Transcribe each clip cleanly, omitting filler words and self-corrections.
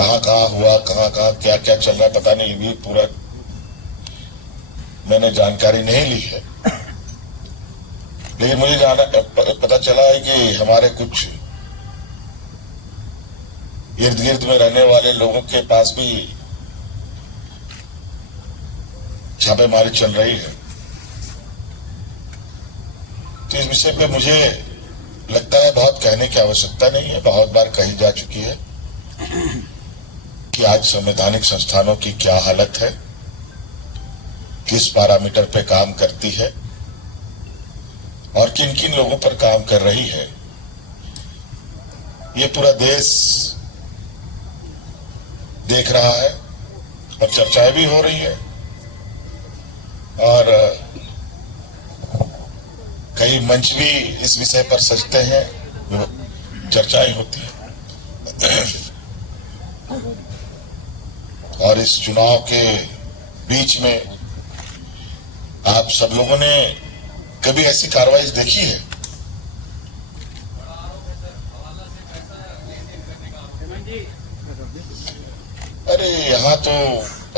कहाँ हुआ, कहाँ क्या क्या चल रहा है पता नहीं, भी पूरा मैंने जानकारी नहीं ली है। लेकिन मुझे पता चला है कि हमारे कुछ इर्द गिर्द में रहने वाले लोगों के पास भी छापेमारी चल रही है। तो इस विषय पे मुझे लगता है बहुत कहने की आवश्यकता नहीं है, बहुत बार कही जा चुकी है कि आज संवैधानिक संस्थानों की क्या हालत है, किस पैरामीटर पे काम करती है और किन किन लोगों पर काम कर रही है। ये पूरा देश देख रहा है और चर्चाएं भी हो रही है और कई मंच भी इस विषय पर सजते हैं, चर्चाएं होती हैं। और इस चुनाव के बीच में आप सब लोगों ने कभी ऐसी कार्रवाई देखी है? अरे यहाँ तो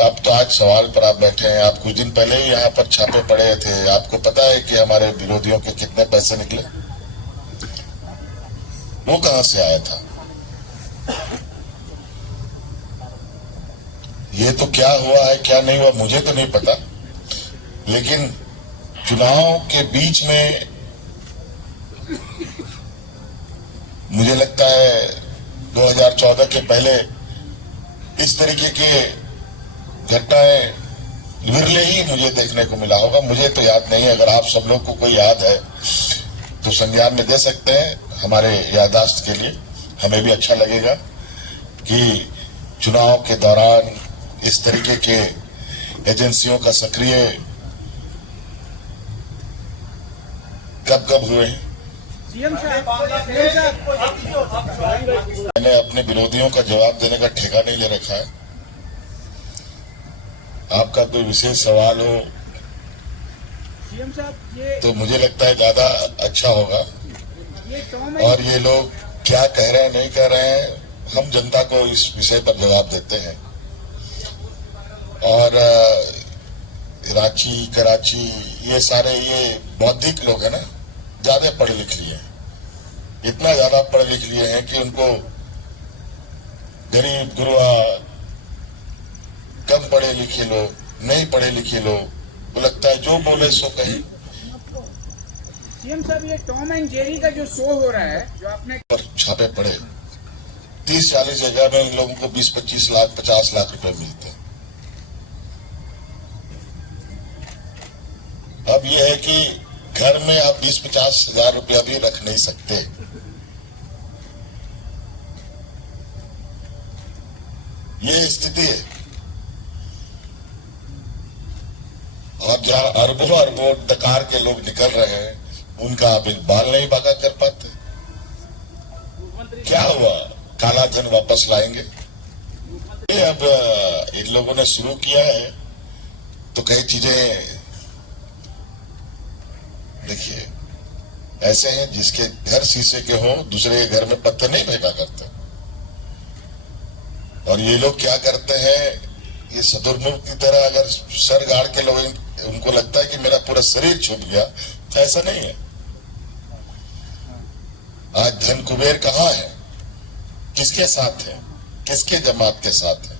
आप तो आज सवाल पर आप बैठे हैं, आप कुछ दिन पहले ही यहाँ पर छापे पड़े थे। आपको पता है कि हमारे विरोधियों के कितने पैसे निकले? वो कहां से आया था? ये तो क्या हुआ है क्या नहीं हुआ मुझे तो नहीं पता, लेकिन चुनाव के बीच में मुझे लगता है 2014 के पहले इस तरीके के घटनाएं विरले ही मुझे देखने को मिला होगा। मुझे तो याद नहीं है, अगर आप सब लोग को कोई याद है तो संज्ञान में दे सकते हैं। हमारे याददाश्त के लिए हमें भी अच्छा लगेगा कि चुनाव के दौरान इस तरीके के एजेंसियों का सक्रिय कब कब हुए हैं। मैंने अपने विरोधियों का जवाब देने का ठेका नहीं ले रखा है। आपका कोई विशेष सवाल हो तो मुझे लगता है ज्यादा अच्छा होगा। और ये लोग क्या कह रहे हैं नहीं कह रहे हैं, हम जनता को इस विषय पर जवाब देते हैं। और रांची कराची ये सारे ये बौद्धिक लोग हैं ना, ज्यादा पढ़े लिख लिए हैं, इतना ज्यादा पढ़े लिख लिए हैं कि उनको गरीब गुरुआ, कम पढ़े लिखे लोग, नहीं पढ़े लिखे लोग को लगता है जो बोले सो कहे। सीएम साहब, ये टॉम एंड जेरी का जो शो हो रहा है, जो आपने पर छापे पड़े 30-40 जगह में इन लोगों को 20-25 लाख 50 लाख रुपए मिलते हैं। अब यह है कि घर में आप 20-50 हजार रुपया भी रख नहीं सकते। ये स्थिति है। और जहां अरबों अरबों डकार के लोग निकल रहे हैं, उनका आप एक बाल नहीं बागा कर पाते। क्या हुआ? काला धन वापस लाएंगे। ये अब इन लोगों ने शुरू किया है तो कई चीजें देखिए ऐसे हैं जिसके घर शीशे के हो, दूसरे के घर में पत्थर नहीं फेंका करते। और ये लोग क्या करते हैं, ये सदुर्मुख की तरह अगर सर गाड़ के लोग उनको लगता है कि मेरा पूरा शरीर छूट गया, तो ऐसा नहीं है। आज धन कुबेर कहां है, किसके साथ है, किसके जमात के साथ है?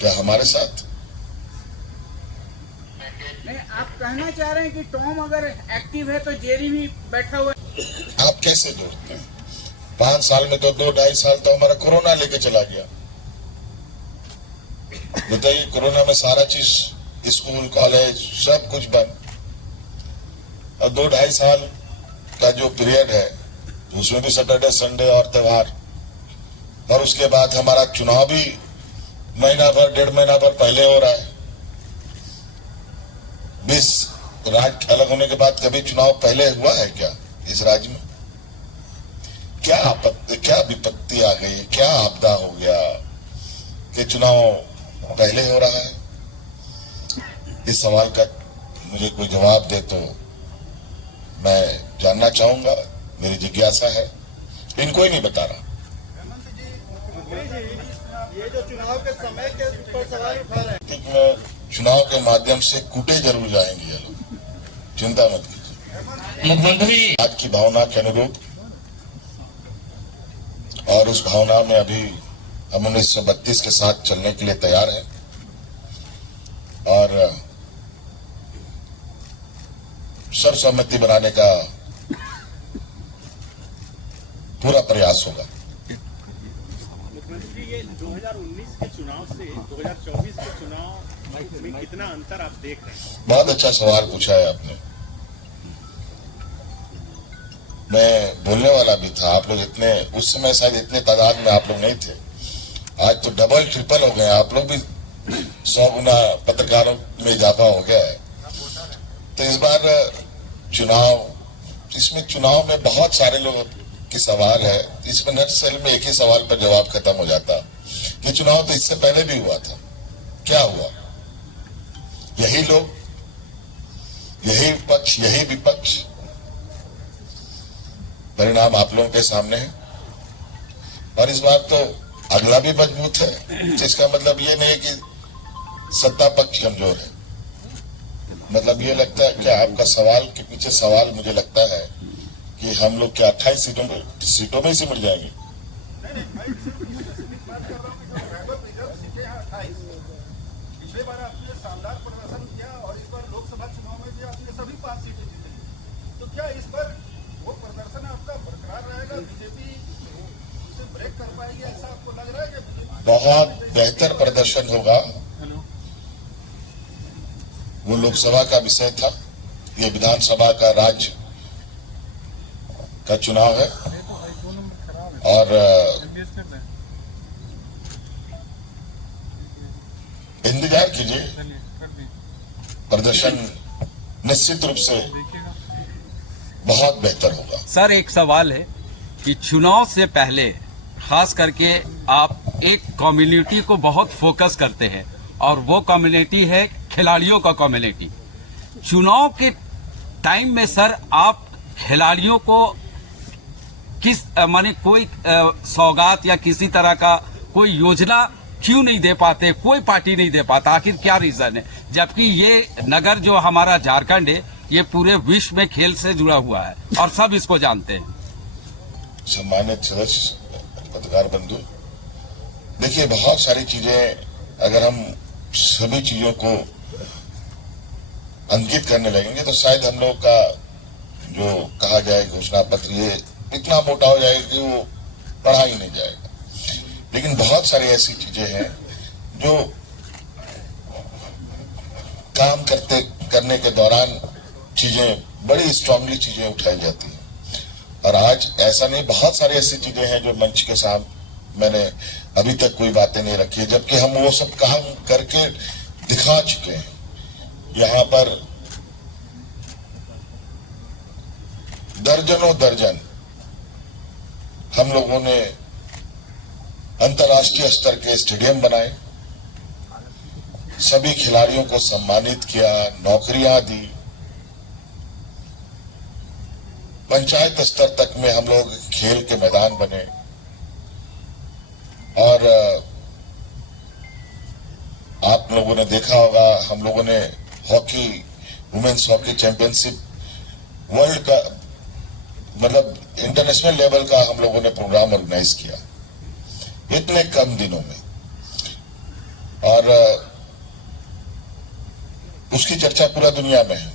क्या हमारे साथ? नहीं, आप कहना चाह रहे हैं कि टॉम अगर एक्टिव है तो जेरी भी बैठा हुआ है। आप कैसे जोड़ते हैं? 5 साल में तो 2-2.5 साल तो हमारा कोरोना लेके चला गया। बताइए, कोरोना में सारा चीज, स्कूल कॉलेज सब कुछ बंद। और 2-2.5 साल का जो पीरियड है उसमें भी सैटरडे संडे और त्योहार, और उसके बाद हमारा चुनाव भी महीना भर 1.5 महीना भर पहले हो रहा है। 20 राज्य अलग होने के बाद कभी चुनाव पहले हुआ है क्या इस राज्य में? क्या आपत्ति, क्या विपत्ति आ गई, क्या आपदा हो गया कि चुनाव पहले हो रहा है? इस सवाल का मुझे कोई जवाब दे तो मैं जानना चाहूंगा, मेरी जिज्ञासा है। इनको ही नहीं बता रहा। ये जो चुनाव के समय के ऊपर सवाल उठा रहे हैं, कि चुनाव के माध्यम से कूटे जरूर जाएंगे ये लोग, चिंता मत कीजिए। मुख्यमंत्री आज की भावना के अनुरूप और उस भावना में अभी हम 1932 के साथ चलने के लिए तैयार हैं और सर्वसम्मति बनाने का पूरा प्रयास होगा। मुख्यमंत्री, ये 2019 के चुनाव से 2024 के चुनाव में कितना अंतर आप देख रहे हैं? बहुत अच्छा सवाल पूछा है आपने। मैं बोलने वाला भी था, आप लोग इतने उस समय शायद इतने तादाद में आप लोग नहीं थे, आज तो डबल ट्रिपल हो गए आप लोग भी, 100 गुना पत्रकारों में इजाफा हो गया है। तो इस बार इसमें चुनाव में बहुत सारे लोगों की सवाल है, इसमें नटसेल में एक ही सवाल पर जवाब खत्म हो जाता। ये चुनाव तो इससे पहले भी हुआ था, क्या हुआ? यही लोग, यही पक्ष, यही विपक्ष, परिणाम आप लोगों के सामने है। और इस बार तो अगला भी मजबूत है, जिसका मतलब ये नहीं कि सत्ता पक्ष कमजोर है। मतलब ये लगता है क्या आपका सवाल के पीछे सवाल मुझे लगता है कि हम लोग क्या 28 सीटों में ही सिमट जाएंगे? पिछले बार आपने शानदार प्रदर्शन किया और इस बार लोकसभा चुनाव में भी आपने सभी 5 सीटें जीती, तो क्या इस बार वो प्रदर्शन आपका बरकरार रहेगा? बीजेपी उसे ब्रेक कर पाएगी, ऐसा आपको लग रहा है? कि बहुत बेहतर प्रदर्शन होगा। वो लोकसभा का विषय था, ये विधानसभा का राज्य का चुनाव है और इंतजार कीजिए, प्रदर्शन निश्चित रूप से बहुत बेहतर होगा। सर, एक सवाल है कि चुनाव से पहले खास करके आप एक कम्युनिटी को बहुत फोकस करते हैं और वो कम्युनिटी है खिलाड़ियों का कम्युनिटी। चुनाव के टाइम में सर आप खिलाड़ियों को किस माने कोई सौगात या किसी तरह का कोई योजना क्यों नहीं दे पाते? कोई पार्टी नहीं दे पाता, आखिर क्या रीजन है? जबकि ये नगर जो हमारा झारखंड है ये पूरे विश्व में खेल से जुड़ा हुआ है और सब इसको जानते हैं। सम्मानित सदस्य, पत्रकार बंधु, देखिए बहुत सारी चीजें अगर हम सभी चीजों को अंकित करने लगेंगे तो शायद हम लोग का जो कहा जाए घोषणा पत्र ये इतना मोटा हो जाएगा कि वो पढ़ा ही नहीं जाएगा। लेकिन बहुत सारी ऐसी चीजें हैं जो काम करने के दौरान चीजें बड़ी स्ट्रांगली चीजें उठाई जाती हैं और आज ऐसा नहीं, बहुत सारी ऐसी चीजें हैं जो मंच के सामने मैंने अभी तक कोई बातें नहीं रखी, जबकि हम वो सब काम करके दिखा चुके हैं। यहां पर दर्जनों दर्जन हम लोगों ने अंतर्राष्ट्रीय स्तर के स्टेडियम बनाए, सभी खिलाड़ियों को सम्मानित किया, नौकरियां दी, पंचायत स्तर तक में हम लोग खेल के मैदान बने और आप लोगों ने देखा होगा हम लोगों ने hockey, women's hockey championship world का मतलब इंटरनेशनल लेवल का हम लोगों ने प्रोग्राम ऑर्गेनाइज किया इतने कम दिनों में और उसकी चर्चा पूरा दुनिया में है।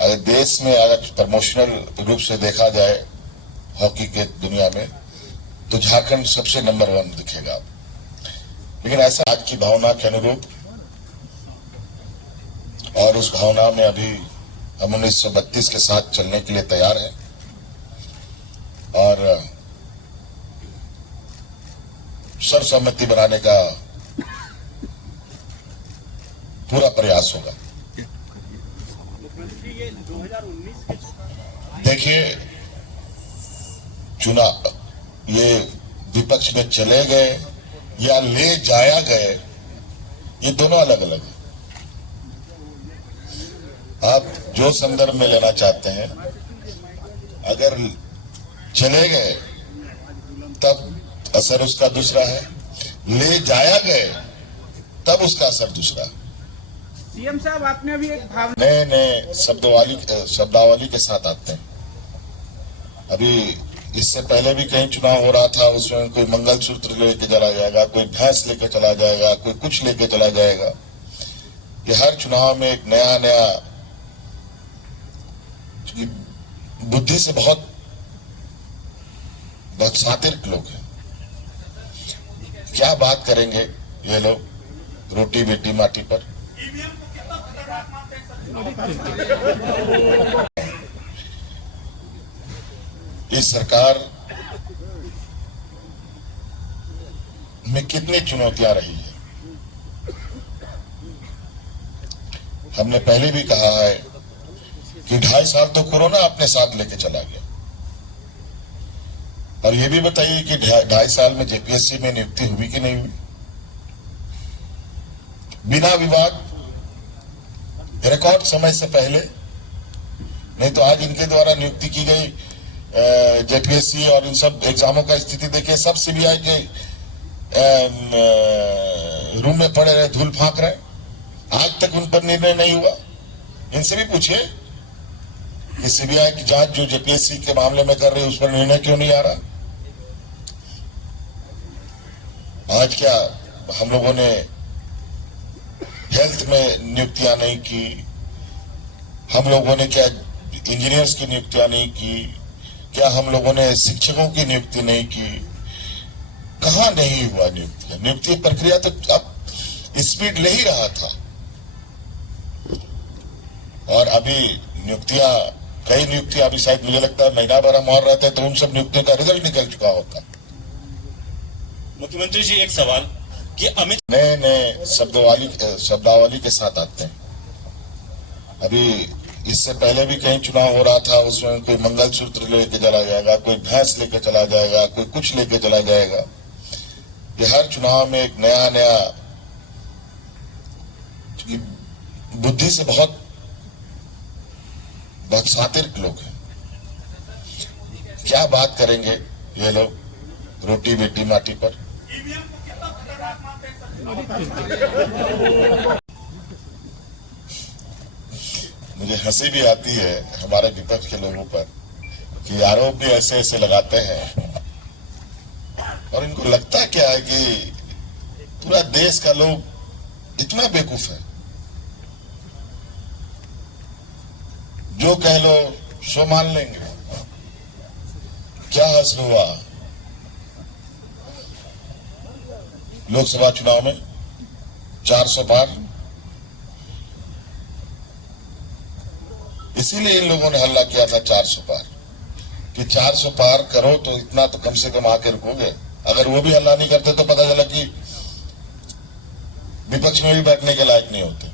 अगर देश में अगर प्रमोशनल रूप से देखा जाए हॉकी के दुनिया में तो झारखंड सबसे नंबर 1 दिखेगा। लेकिन ऐसा आज की भावना के अनुरूप और उस भावना में अभी हम 1932 के साथ चलने के लिए तैयार हैं और सर्वसम्मति बनाने का पूरा प्रयास होगा। मुख्यमंत्री, ये 2019 के देखिए चुनाव ये विपक्ष में चले गए या ले जाया गए, ये दोनों अलग अलग है। आप जो संदर्भ में लेना चाहते हैं, अगर चले गए तब असर उसका दूसरा है, ले जाया गए तब उसका असर दूसरा। सीएम साहब, आपने अभी एक भावना नए नए शब्दावली के साथ आते हैं। अभी इससे पहले भी कहीं चुनाव हो रहा था, उसमें कोई मंगलसूत्र लेके चला जाएगा, कोई भैंस लेके चला जाएगा, कोई कुछ लेके चला जाएगा। कि हर चुनाव में एक नया नया, बुद्धि से बहुत शातिर लोग हैं। क्या बात करेंगे ये लोग रोटी बेटी माटी पर। इस सरकार में कितनी चुनौतियां रही है। हमने पहले भी कहा है कि 2.5 साल तो कोरोना अपने साथ लेके चला गया। और ये भी बताइए कि 2.5 साल में जेपीएससी में नियुक्ति हुई कि नहीं हुई, बिना विवाद, रिकॉर्ड समय से पहले। नहीं तो आज इनके द्वारा नियुक्ति की गई जेपीएससी और इन सब एग्जामों का स्थिति देखिए, सब सीबीआई के रूम में पड़े रहे, धूल फांक रहे। आज तक उन पर निर्णय नहीं हुआ। इनसे भी पूछिए कि सीबीआई की जांच जो जेपीएससी के मामले में कर रही है, उस पर निर्णय क्यों नहीं आ रहा। आज क्या हम लोगों ने हेल्थ में नियुक्तियां नहीं की, हम लोगों ने क्या इंजीनियर्स की नियुक्तियां नहीं की, क्या हम लोगों ने शिक्षकों की नियुक्ति नहीं की। कहां नहीं हुआ नियुक्ति। नियुक्ति प्रक्रिया तो अब स्पीड ले ही रहा था। और अभी नियुक्तियां, कई नियुक्तियां अभी शायद मुझे लगता है महीना भर हम और रहते हैं तो उन सब नियुक्तियों का रिजल्ट निकल चुका होता। मुख्यमंत्री जी, एक सवाल कि अमित नए नए शब्दावली के साथ आते हैं। अभी इससे पहले भी कहीं चुनाव हो रहा था, उसमें कोई मंगलसूत्र लेके चला जाएगा, कोई भैंस लेके चला जाएगा, कोई कुछ लेके चला जाएगा। ये हर चुनाव में एक नया नया, बुद्धि से बहुत शातिर लोग हैं। क्या बात करेंगे ये लोग रोटी बेटी माटी पर। मुझे हंसी भी आती है हमारे विपक्ष के लोगों पर कि आरोप भी ऐसे ऐसे लगाते हैं और इनको लगता क्या है कि पूरा देश का लोग इतना बेवकूफ है, जो कह लो सो मान लेंगे। क्या हासिल हुआ लोकसभा चुनाव में? 400 पार। इसीलिए इन लोगों ने हल्ला किया था 400 पार, कि 400 पार करो तो इतना तो कम से कम आके रुकोगे। अगर वो भी हल्ला नहीं करते तो पता चला कि विपक्ष में भी बैठने के लायक नहीं होते।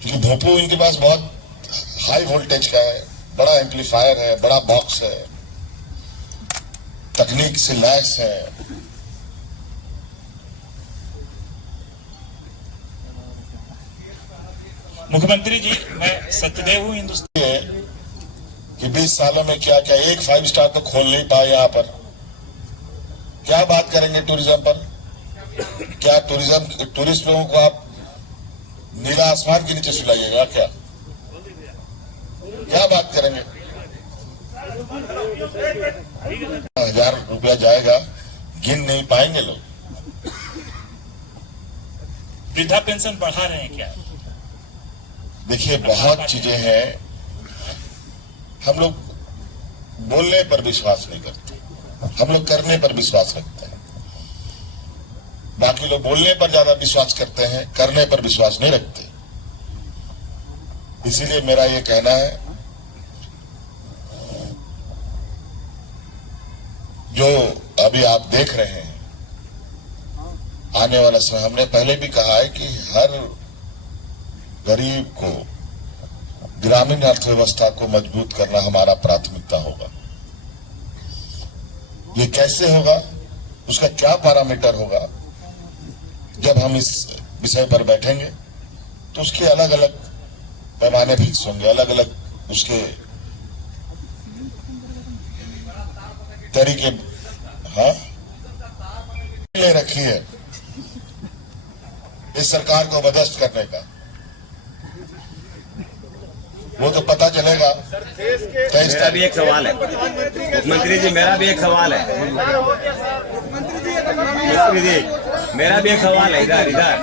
क्योंकि भोपू इनके पास बहुत हाई वोल्टेज का है, बड़ा एम्पलीफायर है, बड़ा बॉक्स है, तकनीक से लैस है। मुख्यमंत्री जी, मैं सत्यदेव हूँ हिंदुस्तान कि 20 सालों में क्या क्या, एक 5 स्टार तो खोल नहीं पाए यहाँ पर। क्या बात करेंगे टूरिज्म पर। क्या टूरिस्ट लोगों को आप नीला आसमान के नीचे सुलाइएगा क्या? क्या बात करेंगे। 1000 रुपया जाएगा, गिन नहीं पाएंगे लोग। वृद्धा पेंशन बढ़ा रहे हैं क्या? देखिए, बहुत चीजें हैं। हम लोग बोलने पर विश्वास नहीं करते, हम लोग करने पर विश्वास रखते हैं। बाकी लोग बोलने पर ज्यादा विश्वास करते हैं, करने पर विश्वास नहीं रखते। इसीलिए मेरा ये कहना है, जो अभी आप देख रहे हैं, आने वाला समय, हमने पहले भी कहा है कि हर गरीब को, ग्रामीण अर्थव्यवस्था को मजबूत करना हमारा प्राथमिकता होगा। ये कैसे होगा, उसका क्या पैरामीटर होगा, जब हम इस विषय पर बैठेंगे तो उसके अलग अलग पैमाने फिक्स होंगे, अलग अलग उसके तरीके। हाँ, ले रखी है इस सरकार को बर्दाश्त करने का, वो तो पता चलेगा। मेरा भी एक सवाल है मुख्यमंत्री जी, मेरा भी एक सवाल है मुख्यमंत्री जी, मेरा भी एक सवाल है इधर इधर।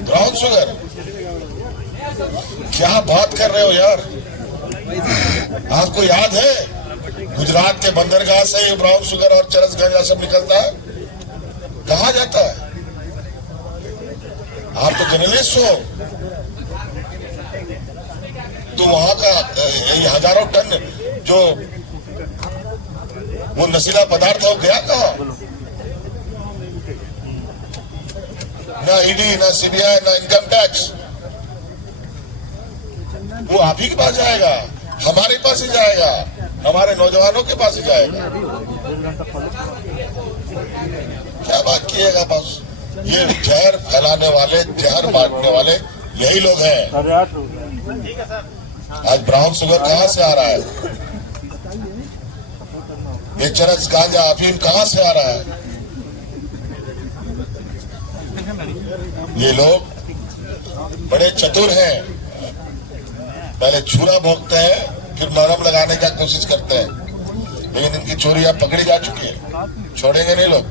ब्राउन शुगर, क्या बात कर रहे हो यार? आपको याद है गुजरात के बंदरगाह से ये ब्राउन शुगर और चरस गांजा सब निकलता है, कहाँ जाता है? आप तो जर्नलिस्ट हो, तो वहां का हजारों टन जो वो नशीला पदार्थ है वो गया कहाँ? ना ईडी, ना सीबीआई, ना इनकम टैक्स, वो आप ही के पास जाएगा, हमारे पास ही जाएगा, हमारे नौजवानों के पास ही जाएगा। क्या बात किएगा? बस ये जहर फैलाने वाले, जहर बांटने वाले यही लोग हैं। आज ब्राउन शुगर कहाँ से आ रहा है? ये चरस गांजा अफीम कहाँ से आ रहा है? ये लोग बड़े चतुर हैं, पहले छुरा भोगते हैं फिर मरहम लगाने का कोशिश करते हैं, लेकिन इनकी चोरी अब पकड़ी जा चुकी है, छोड़ेंगे नहीं लोग।